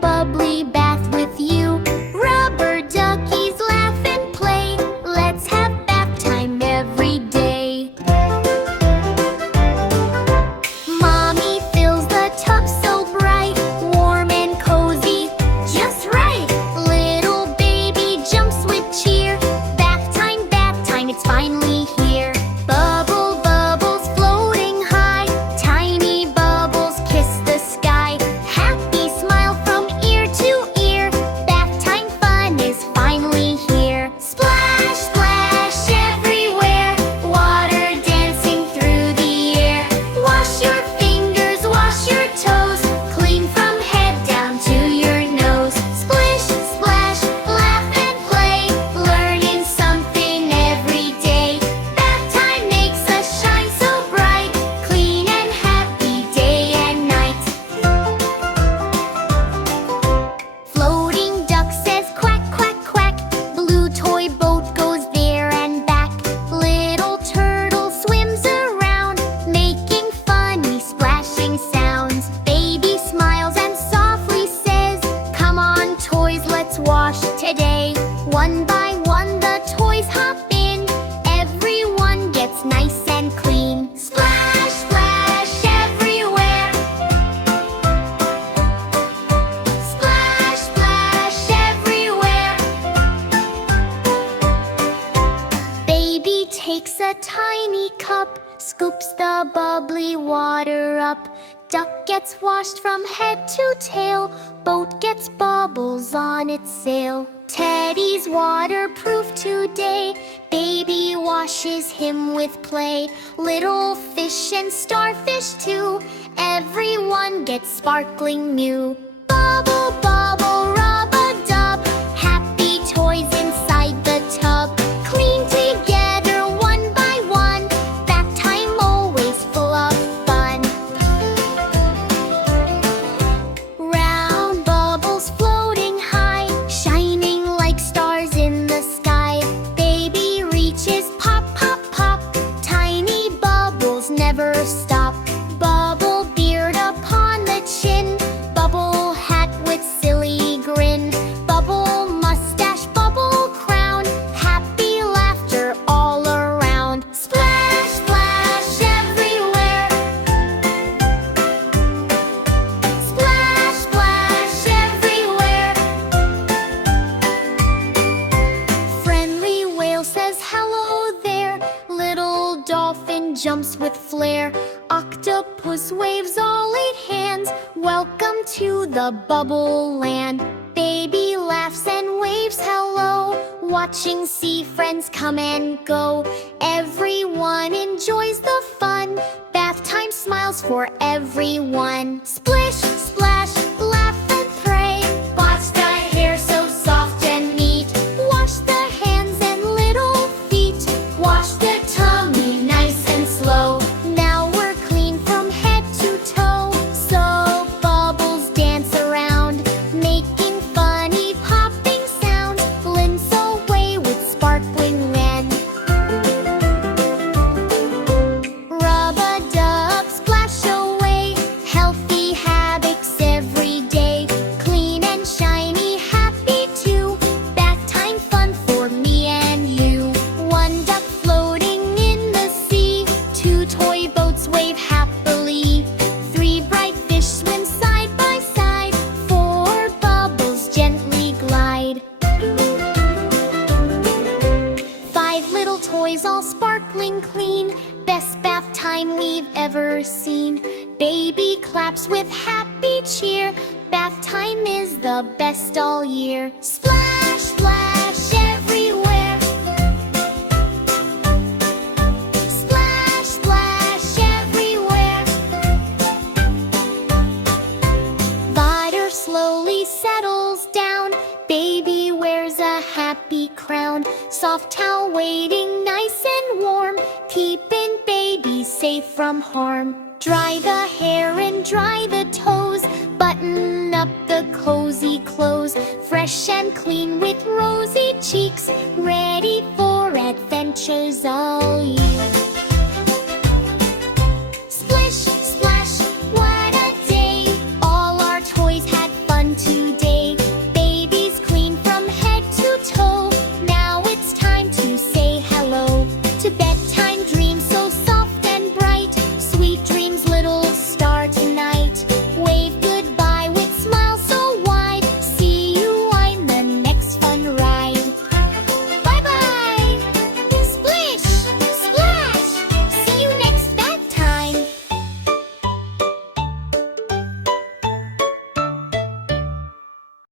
bubbly bath with you. Rubber duckies laugh and play. Let's have bath time every day. Mommy fills the tub so bright, warm and cozy, just right. Little baby jumps with cheer. Bath time, it's finally here. Bubble, bubbles floating high. Tiny bubbles kiss the sky. Happy smile from ear to ear. Bath time fun is finally here. Splash, splash everywhere. Water dancing through the air. Wash your fingers, wash your toes. Clean from head down to your nose. Splish, splash, laugh and play. Learning something every day. Bath time makes us shine so bright. Clean and happy day and night. Floating duck says quack, quack, quack. Blue toy boat goes there and back. Little turtle swims around, making funny splashing sounds. Baby smiles and softly says, "Come on, toys, let's wash today." One by one the toys hop in. Everyone gets nice and clean. Splash, splash everywhere. Splash, splash everywhere. Baby takes a tiny cup, scoops the bubbly water up. Duck gets washed from head to tail. Boat gets bubbles on its sail. Teddy's waterproof today. Baby washes him with play. Little fish and starfish too. Everyone gets sparkling new. Bubble, bubble, rub-a-dub. Happy toys inside the tub. Clean together one by one. Bath time always full of fun. Round bubbles floating high, shining like stars in the sky. Baby reaches pop, pop, pop. Tiny bubbles never stop. Bubble beard upon the chin. Bubble hat with silly grin. Bubble mustache, bubble crown. Happy laughter all around. Splash, splash everywhere. Splash, splash everywhere. Friendly whale says hello there. Little dolphin jumps with flair. Octopus waves all 8 hands. Welcome to the bubble land. Baby laughs and waves hello. Watching sea friends come and go. Everyone enjoys the fun. Bath time smiles for everyone. Splish, splash, laugh and pray. Watch the hair so soft and neat. Wash the hands and little feet. Wash the tummy nice and slow. Now we're clean from head to toe. Soap bubbles dance around, making funny popping sounds. Glints away with sparkling red. Rub-a-dub, splash away. Healthy habits every day. Clean and shiny, happy too. Bath time fun for me and you. One duck floating in the sea. 2 toy boats wave happily. 3 bright fish swim side by side. 4 bubbles gently glide. 5 little toys all sparkling clean. Best bath time we've ever seen. Baby claps with happy cheer. Bath time is the best all year. Splash, splash everywhere. Splash, splash everywhere. Water slowly settles down. Baby wears a happy crown. Soft towel waiting nice and warm. Keeping baby safe from harm. Dry the hair and dry the toes. Button up the cozy clothes. Fresh and clean with rosy cheeks. Ready for